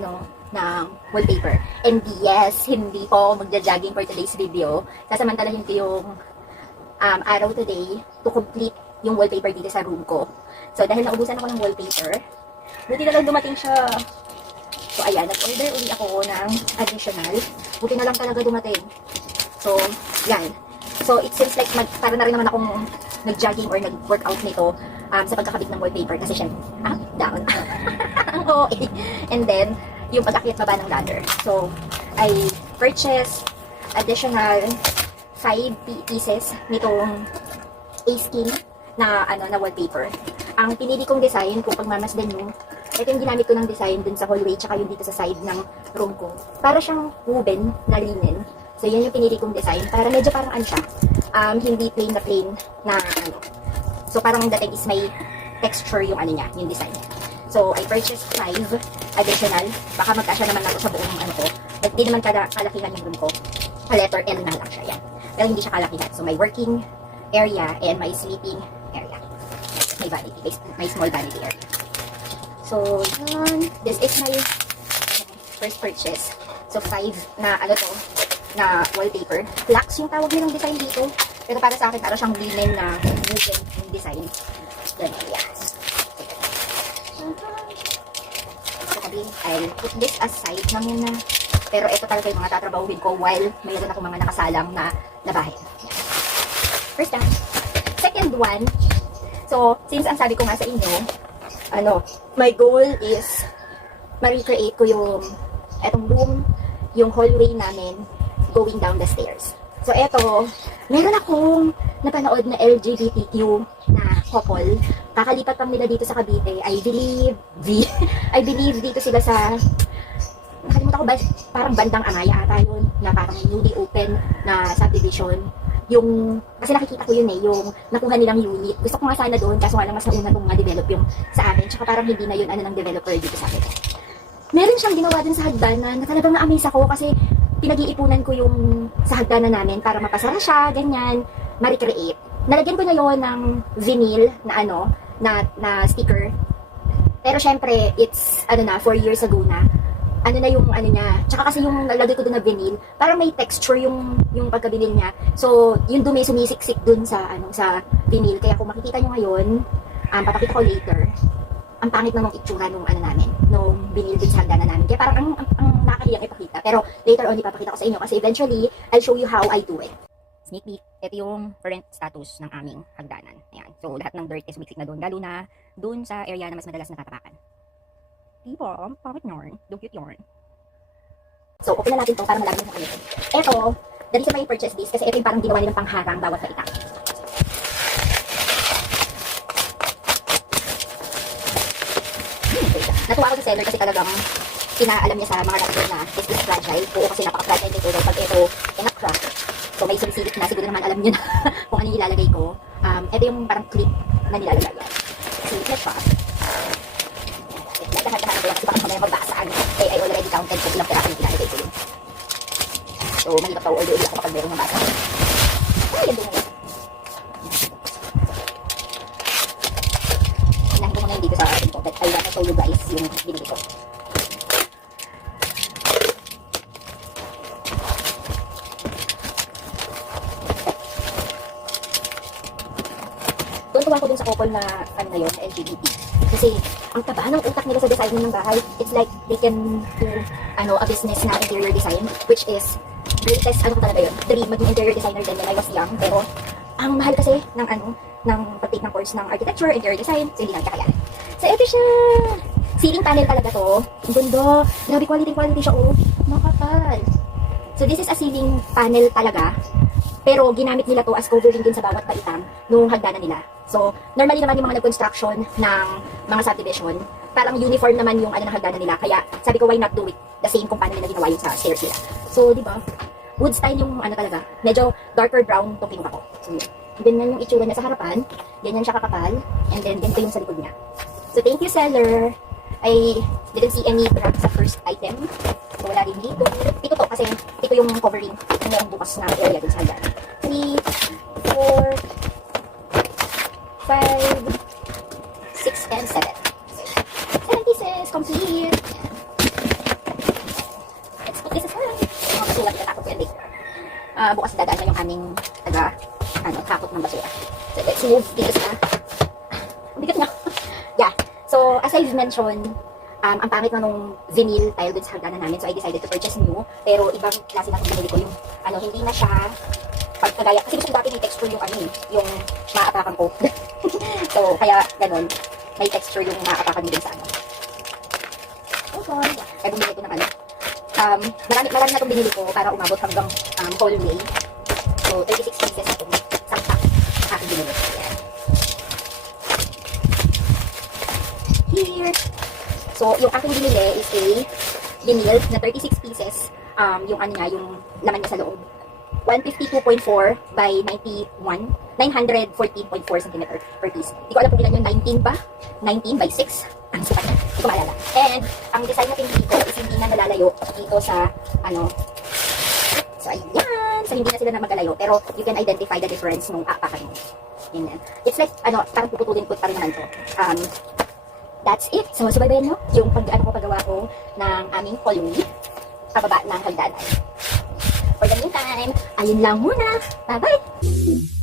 ng wallpaper. And yes, hindi po magja-jogging for today's video. Sasamantalahin ko yung araw today to complete yung wallpaper dito sa room ko. So dahil naubusan ako ng wallpaper, buti na lang dumating siya. So ayan, nag-order uli ako ng additional. Buti na lang talaga dumating. So, yan. So it seems like para na rin naman akong nag-jogging or nag-workout nito sa pagkakabit ng wallpaper kasi siya down. Ang OA. And then, yung pag-akyat baba ng ladder. So, I purchased additional 5 pieces nitong A-skin na wallpaper. Ang pinili kong design, kung pagmamasdan nyo, ito yung ginamit ko ng design dun sa hallway tsaka yung dito sa side ng room ko. Para siyang woven na linen. So, yan yung pinili kong design. Para medyo parang siya. Hindi plain na So, parang ang dating is may texture yung niya, yung design. So, I purchased 5 additional. Baka magkasya naman ako sa buong ko. At di naman kalakihan yung room ko. Letter L na lang siya. Yan. Pero hindi siya kalakihan. So, my working area and my sleeping area. My vanity, my small vanity area. So, yan. This is my first purchase. So, 5 na na wallpaper. Flax yung tawag nilang design dito. Pero para sa akin, para siyang linen na wooden yung design. Ganun, yes. So, sabi, I'll put this aside lang yun na. Pero ito talaga yung mga tatrabahuhin ko while mayroon akong mga nakasalang na labahin. First time. Second one, so, since ang sabi ko nga sa inyo, my goal is ma-recreate ko yung etong room, yung hallway namin, going down the stairs. So, eto, meron akong napanood na LGBTQ na couple. Kakalipat lang nila dito sa Cavite. I believe dito sila sa, nakalimutan ko ba, parang bandang Amaya ata yun, na parang newly open na subdivision. Kasi nakikita ko yun yung nakuha nilang unit. Gusto ko nga sana doon, kaso nga lang mas nauna itong ma-develop yung sa amin. Tsaka parang hindi na yun ng developer dito sa akin. Meron siyang ginawa din sa hagdanan na talagang na-amaze ako kasi pinag-iipunan ko yung sa hagdanan namin para mapasara siya, ganyan, ma-recreate. Nalagyan ko na yun ng vinyl na sticker. Pero syempre, it's, 4 years ago na. Yung niya. Tsaka kasi yung nalagay ko doon na vinyl, parang may texture yung pagka-vinyl niya. So, yung dumi sumisiksik doon sa, sa vinyl. Kaya kung makikita nyo ngayon, papakita ko later, ang pangit na nung itsura nung namin, nung vinyl din sa hagdanan namin. Kaya parang ang nakakahiyang ipakita. Pero later on, ipapakita ko sa inyo kasi eventually, I'll show you how I do it. Sneak peek, ito yung current status ng aming hagdanan. Ayan. So, lahat ng dirt is umiklik na doon. Lalo na doon sa area na mas madalas natatapakan. Diba? Pangit yarn. Dugit yarn. So, open na natin ito para malaman mo kung ano ito. Ito, the reason why I purchased this, kasi ito yung parang ginawa nilang pangharang bawat paita. Natuwa ako sa seller kasi talagang pinaalam niya sa mga doctor na is this fragile. Oo, kasi napaka-fragile nito. Pag ito na-crack, so may sumisilip na, siguro naman alam niyo na kung ano yung ilalagay ko. Ito yung parang clip na nilalagay yan. Silip na siya. Lahat-lahat ko yan kasi baka mamaya magbasag. I already counted kung ilang peraso yung ilalagay ko yun. So, mahirap daw order ulit ako kapag mayroong mabasag. Yan doon ngayon. Hinahin ko muna yung dito sa akin ko. But I want to show you guys yung binili ko. Tuwa ko dun sa couple na yun, LGBT. Kasi ang taba ng utak nila sa design ng bahay. It's like they can do a business na interior design, which is greatest talaga yun. Dream maging interior designer din when I was young. Pero ang mahal kasi ng pag-take ng course ng architecture, interior design, so hindi lang kakayanin. So ito siya. Ceiling panel talaga to. Ang ganda. Grabe quality siya, oh. Nakapal. So this is a ceiling panel talaga. Pero ginamit nila to as covering din sa bawat paitang nung hagdanan nila. So, normally naman yung mga nag-construction ng mga subdivision, parang uniform naman yung ng hagdanan nila. Kaya sabi ko, why not do it the same kung paano nila ginawa yung sa stairs nila. So, di ba? Wood style yung talaga. Medyo darker brown itong kinuha ko. So, yun. Ganyan yung itsura niya sa harapan. Ganyan siya kakapal. And then, ganito yung sa likod niya. So, thank you, seller. I didn't see any cracks sa first item. So, wala rin dito. Ito to, kasi ito yung covering ng merong bukas na area dun sa hagdanan. 3, 4, 5, 6, and 7. 7 pieces complete. bukas dadaan na yung aming takot ng basura. So, let's move dito sa... Ang bigat nga. Yeah. So, as I've mentioned, ang pangit na nung vinyl tile dun sa hagdanan namin. So, I decided to purchase new. Pero ibang klase na kung binili ko yung, hindi na siya pagkagaya. Kasi gusto ko dati may texture yung yung maapakan ko. So, kaya ganun. May texture yung maapakan din sa Okay. Kaya bumili ko ng marami na itong binili ko para umabot hanggang hallway. So, 36 pieces na itong saktak aking binili. Ayan. Here. So, yung aking binili is a vinyl na 36 pieces. Yung yung laman niya sa loob. 152.4 by 91. 914.4 cm per piece. Hindi ko alam kung ilan yung 19 ba? 19 by 6. Ang sukat na. Hindi ko maalala. And, ang design na pinili ko is hindi na nalalayo dito sa, So, ayan. So, hindi na sila na magalayo. Pero, you can identify the difference nung apakan mo. Yan. It's like, parang puputulin ko pa rin naman to. That's it. So, subaybayan nyo yung paggawa ko ng aming hallway pababa ng hagdanan. For the meantime, ayun lang muna. Bye-bye!